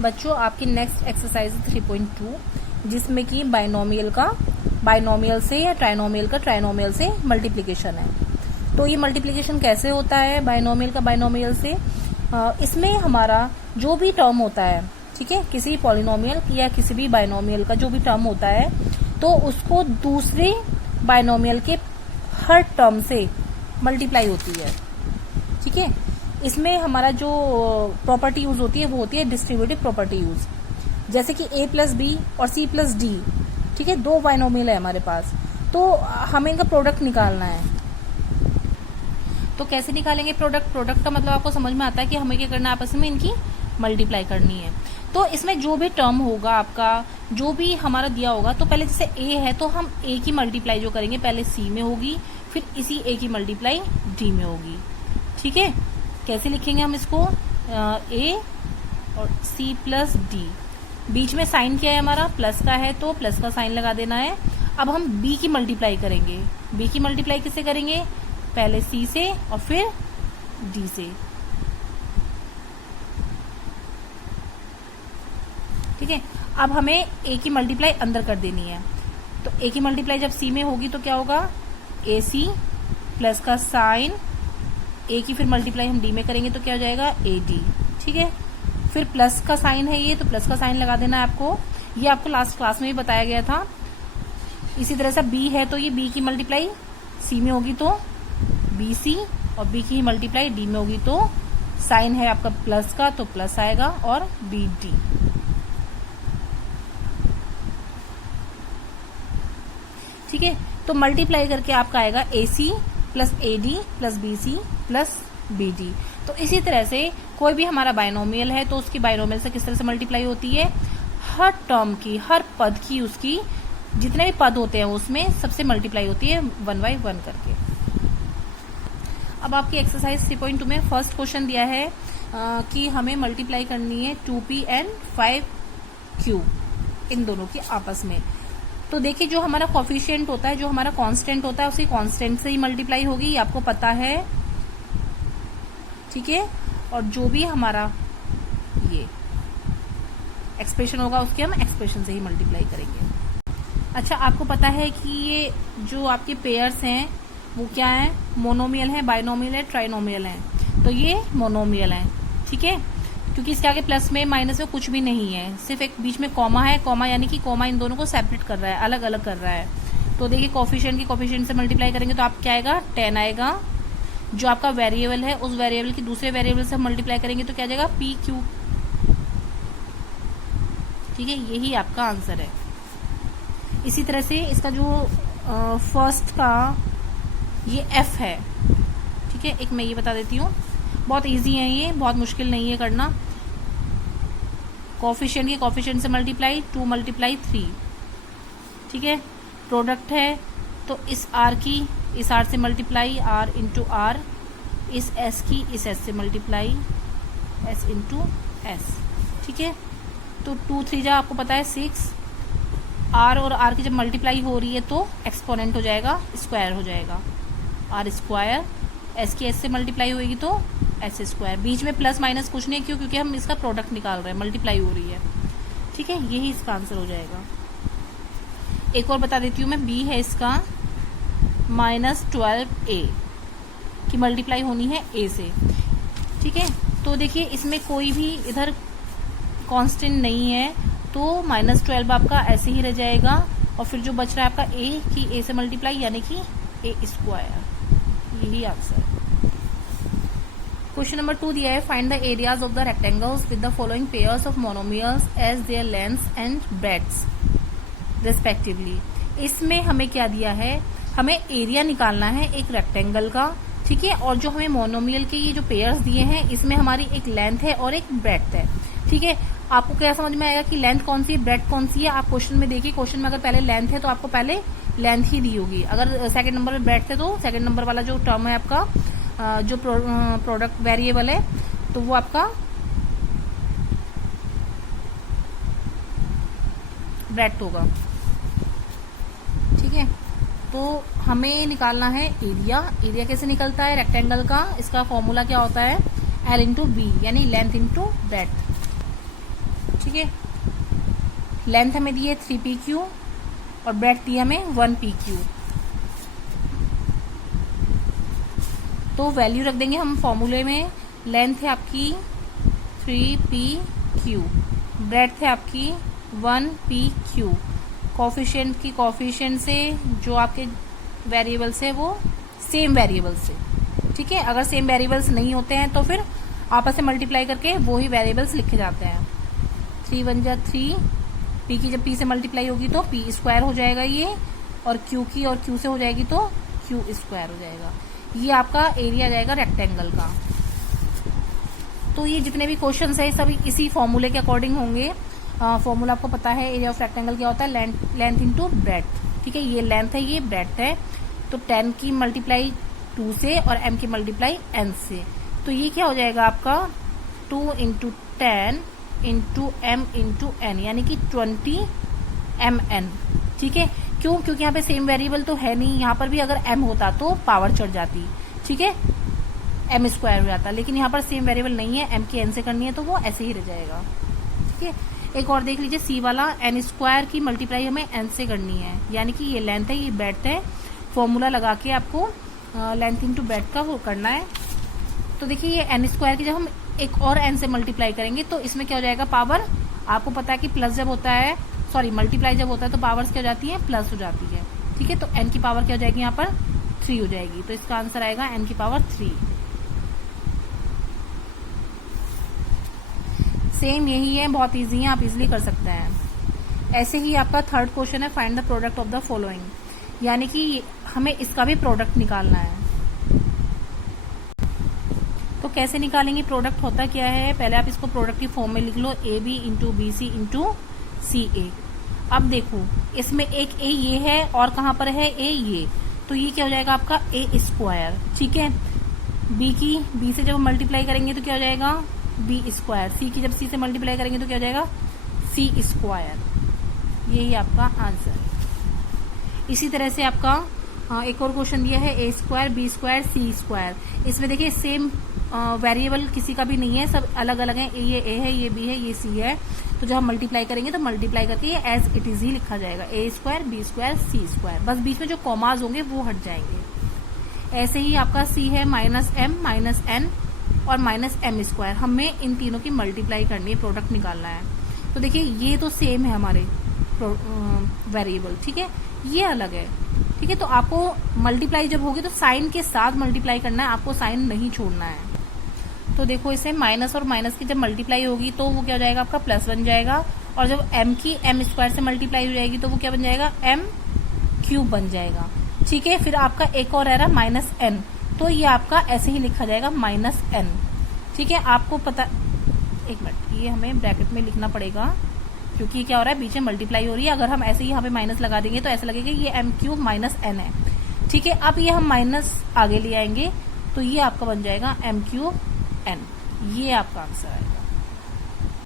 बच्चों आपकी next exercise 3.2 जिसमें कि बाइनोमियल से या ट्राइनोमियल से मल्टीप्लिकेशन है। तो ये मल्टीप्लिकेशन कैसे होता है बाइनोमियल का बाइनोमियल से? इसमें हमारा जो भी टर्म होता है, ठीक है, किसी पॉलिनोमियल या किसी भी बाइनोमियल का जो भी टर्म होता है तो उसको दूसरे बाइनोमियल के हर टर्म से मल्टीप्लाई होती है, ठीक है। इसमें हमारा जो प्रॉपर्टी यूज होती है वो होती है डिस्ट्रीब्यूटिव प्रॉपर्टी यूज। जैसे कि a प्लस बी और c प्लस डी, ठीक है, दो बाइनोमियल है हमारे पास, तो हमें इनका प्रोडक्ट निकालना है। तो कैसे निकालेंगे प्रोडक्ट? प्रोडक्ट का मतलब आपको समझ में आता है कि हमें क्या करना है, आपस में इनकी मल्टीप्लाई करनी है। तो इसमें जो भी टर्म होगा आपका, जो भी हमारा दिया होगा, तो पहले जैसे a है तो हम a की मल्टीप्लाई जो करेंगे पहले c में होगी, फिर इसी a की मल्टीप्लाई d में होगी, ठीक है। कैसे लिखेंगे हम इसको? a और c प्लस d, बीच में साइन क्या है हमारा? प्लस का है तो प्लस का साइन लगा देना है। अब हम b की मल्टीप्लाई करेंगे। b की मल्टीप्लाई किससे करेंगे? पहले c से और फिर d से, ठीक है। अब हमें a की मल्टीप्लाई अंदर कर देनी है। तो a की मल्टीप्लाई जब c में होगी तो क्या होगा? ac प्लस का साइन, a की फिर मल्टीप्लाई हम d में करेंगे तो क्या हो जाएगा? ad, ठीक है। फिर प्लस का साइन है ये, तो प्लस का साइन लगा देना है आपको। ये आपको लास्ट क्लास में भी बताया गया था। इसी तरह से b है तो ये b की मल्टीप्लाई c में होगी तो bc, और b की मल्टीप्लाई d में होगी तो साइन है आपका प्लस का तो प्लस आएगा और bd, ठीक है। तो मल्टीप्लाई करके आपका आएगा ac plus ad plus bc plus bd। तो इसी तरह से कोई भी हमारा बाइनोमियल है तो उसकी बाइनोमियल से किस तरह से मल्टीप्लाई होती है? हर टर्म की, हर पद की, उसकी जितने भी पद होते हैं उसमें सबसे मल्टीप्लाई होती है 1 by 1 करके। अब आपकी एक्सरसाइज 3.2 में फर्स्ट क्वेश्चन दिया है कि हमें मल्टीप्लाई करनी है 2p एंड 5q इन दोनों की आपस में। तो देखिए जो हमारा कोफिशिएंट होता है, जो हमारा कांस्टेंट होता है, उसी कांस्टेंट से ही मल्टीप्लाई होगी, ये आपको पता है, ठीक है। और जो भी हमारा ये एक्सप्रेशन होगा उसके हम एक्सप्रेशन से ही मल्टीप्लाई करेंगे। अच्छा, आपको पता है कि ये जो आपके पेयर्स हैं वो क्या है? मोनोमियल है, बाइनोमियल है, ट्राइनोमियल है। तो ये मोनोमियल है, ठीक है, क्योंकि इसके आगे प्लस में माइनस में कुछ भी नहीं है, सिर्फ एक बीच में कॉमा है। कॉमा यानी कि कॉमा इन दोनों को सेपरेट कर रहा है, अलग अलग कर रहा है। तो देखिए कोफिशिएंट की कोफिशिएंट से मल्टीप्लाई करेंगे तो आप क्या आएगा? 10 आएगा। जो आपका वेरिएबल है उस वेरिएबल की दूसरे वेरिएबल से मल्टीप्लाई करेंगे तो क्या आ जाएगा? pq, ठीक है। यही आपका आंसर है। इसी तरह से इसका जो फर्स्ट का ये f है, ठीक है, एक मैं ये बता देती हूँ, बहुत इजी है ये, बहुत मुश्किल नहीं है करना। कोफिशिएंट के कोफिशिएंट से मल्टीप्लाई 2 मल्टीप्लाई 3, ठीक है। प्रोडक्ट है तो इस r की इस r से मल्टीप्लाई r इंटू r, इस s की इस s से मल्टीप्लाई s इंटू s, ठीक है। तो 2 3 जा आपको पता है 6, r और r की जब मल्टीप्लाई हो रही है तो एक्सपोनेंट हो जाएगा, स्क्वायर हो जाएगा, r स्क्वायर। s की s से मल्टीप्लाई होगी तो s स्क्वायर। बीच में प्लस माइनस कुछ नहीं, क्यों? क्योंकि हम इसका प्रोडक्ट निकाल रहे हैं, मल्टीप्लाई हो रही है, ठीक है। यही इसका आंसर हो जाएगा। एक और बता देती हूँ मैं, b है इसका -12a की मल्टीप्लाई होनी है a से, ठीक है। तो देखिए इसमें कोई भी इधर कांस्टेंट नहीं है तो -12 आपका ऐसे ही रह जाएगा, और फिर जो बच रहा है आपका a की a से मल्टीप्लाई यानी कि a स्क्वायर। यही आंसर। क्वेश्चन नंबर 2 दिया है, find the areas of the rectangles with the following pairs of monomials as their lengths and breadths respectively. इसमें हमें क्या दिया है? हमें एरिया निकालना है एक रेक्टेंगल का, ठीक है। और जो हमें मोनोमियल के ये जो पेयर्स दिए हैं इसमें हमारी एक लेंथ है और एक ब्रेड्थ है, ठीक है। आपको क्या समझ में आएगा कि लेंथ कौन सी है, ब्रेड्थ कौन सी है? आप क्वेश्चन में देखिए, क्वेश्चन में अगर पहले लेंथ है तो आपको पहले लेंथ ही दी होगी, अगर सेकंड नंबर में ब्रेड्थ है तो सेकंड नंबर वाला जो टर्म है आपका जो प्रोडक्ट वेरिएबल है तो वो आपका ब्रेड्थ होगा, ठीक है। तो हमें निकालना है एरिया। एरिया कैसे निकलता है रेक्टेंगल का? इसका फॉर्मूला क्या होता है? L इंटू बी, यानी लेंथ इंटू ब्रेड्थ। ठीक है। लेंथ हमें दी है 3pq और ब्रेड्थ दी हमें 1pq। तो वैल्यू रख देंगे हम फॉर्मूले में। लेंथ है आपकी 3pq, ब्रेड्थ है आपकी 1pq। कोफिशिएंट से जो आपके वेरिएबल्स है वो सेम वेरिएबल्स से, ठीक है। अगर सेम वेरिएबल्स नहीं होते हैं तो फिर आपस में मल्टीप्लाई करके वो ही वेरिएबल्स लिखे जाते हैं। 3 1 जा 3, p की जब p से मल्टीप्लाई होगी तो p स्क्वायर हो जाएगा ये, और q की और q से हो जाएगी तो q स्क्वायर हो जाएगा। ये आपका एरिया आ जाएगा रेक्टेंगल का। तो ये जितने भी क्वेश्चंस है सब इसी फॉर्मूले के अकॉर्डिंग होंगे। फॉर्मूला आपको पता है, एरिया ऑफ रेक्टेंगल क्या होता है, लेंथ इंटू ब्रेड्थ, ठीक है। ये लेंथ है, ये ब्रेड्थ है। तो 10 की मल्टीप्लाई 2 से और m की मल्टीप्लाई n से, तो ये क्या हो जाएगा आपका 2 into 10 into m into n, यानी कि 20 mn, ठीक है। क्यों? क्योंकि यहाँ पे सेम वेरिएबल तो है नहीं। यहाँ पर भी अगर m होता तो पावर चढ़ जाती, ठीक है, m स्क्वायर हो जाता, लेकिन यहाँ पर सेम वेरिएबल नहीं है, m की n से करनी है तो वो ऐसे ही रह जाएगा, ठीक है। एक और देख लीजिए, c वाला n स्क्वायर की मल्टीप्लाई हमें n से करनी है, यानी कि ये लेंथ है, ये ब्रेड्थ है। फॉर्मूला लगा के आपको लेंथ इंटू ब्रेड्थ का वो करना है। तो देखिए ये n स्क्वायर की जब हम एक और n से मल्टीप्लाई करेंगे तो इसमें क्या हो जाएगा, पावर। आपको पता है कि प्लस जब होता है, सॉरी मल्टीप्लाई जब होता है तो पावर्स क्या हो जाती है, प्लस हो जाती है, ठीक है। तो n की पावर क्या हो जाएगी, यहाँ पर 3 हो जाएगी। तो इसका आंसर आएगा n की पावर 3। सेम यही है, बहुत इजी है, आप इजीली कर सकते हैं। ऐसे ही आपका थर्ड क्वेश्चन है, find the product of the following, यानी कि हमें इसका भी प्रोडक्ट निकालना है। तो कैसे निकालेंगे प्रोडक्ट, होता क्या है, पहले आप इसको प्रोडक्ट की फॉर्म में लिख लो, A B into B C into C A. अब देखो इसमें एक ए ये है और कहाँ पर है ए ये, तो ये क्या हो जाएगा आपका ए स्क्वायर, ठीक है। बी से जब मल्टीप्लाई करेंगे तो क्या हो जाएगा बी स्क्वायर, सी की जब सी से मल्टीप्लाई करेंगे तो क्या हो जाएगा सी स्क्वायर। यही आपका आंसर। इसी तरह से आपका एक और क्वेश्चन दिया है, ए स्क्वायर बी स्क्वायर सी स्क्वायर। इसमें देखिए सेम वेरिएबल किसी का भी नहीं है, सब अलग अलग है। ये ए है, ये बी है, ये सी है। तो जब हम मल्टीप्लाई करेंगे तो मल्टीप्लाई करके ये एज इट इज ही लिखा जाएगा, ए स्क्वायर बी स्क्वायर सी स्क्वायर। बस बीच में जो कॉमाज होंगे वो हट जाएंगे। ऐसे ही आपका सी है माइनस एम माइनस एन और माइनस एम स्क्वायर। हमें इन तीनों की मल्टीप्लाई करनी है, प्रोडक्ट निकालना है। तो देखिए ये तो सेम है हमारे वेरिएबल, ठीक है, ये अलग है, ठीक है। तो आपको मल्टीप्लाई जब होगी तो साइन के साथ मल्टीप्लाई करना है, आपको साइन नहीं छोड़ना है। तो देखो इसे माइनस और माइनस की जब मल्टीप्लाई होगी तो वो क्या हो जाएगा आपका प्लस बन जाएगा, और जब m की m स्क्वायर से मल्टीप्लाई हो जाएगी तो वो क्या बन जाएगा m क्यूब बन जाएगा, ठीक है। फिर आपका एक और रहा माइनस n, तो ये आपका ऐसे ही लिखा जाएगा माइनस n, ठीक है। आपको पता, एक मिनट, ये हमें ब्रैकेट में लिखना पड़ेगा क्योंकि क्या हो रहा है बीच में मल्टीप्लाई हो रही है। अगर हम ऐसे ही यहाँ पे माइनस लगा देंगे तो ऐसा लगेगा ये m क्यूब माइनस n है, ठीक है। अब ये हम माइनस आगे ले आएंगे तो ये आपका बन जाएगा m क्यूब n। ये आपका आंसर आएगा।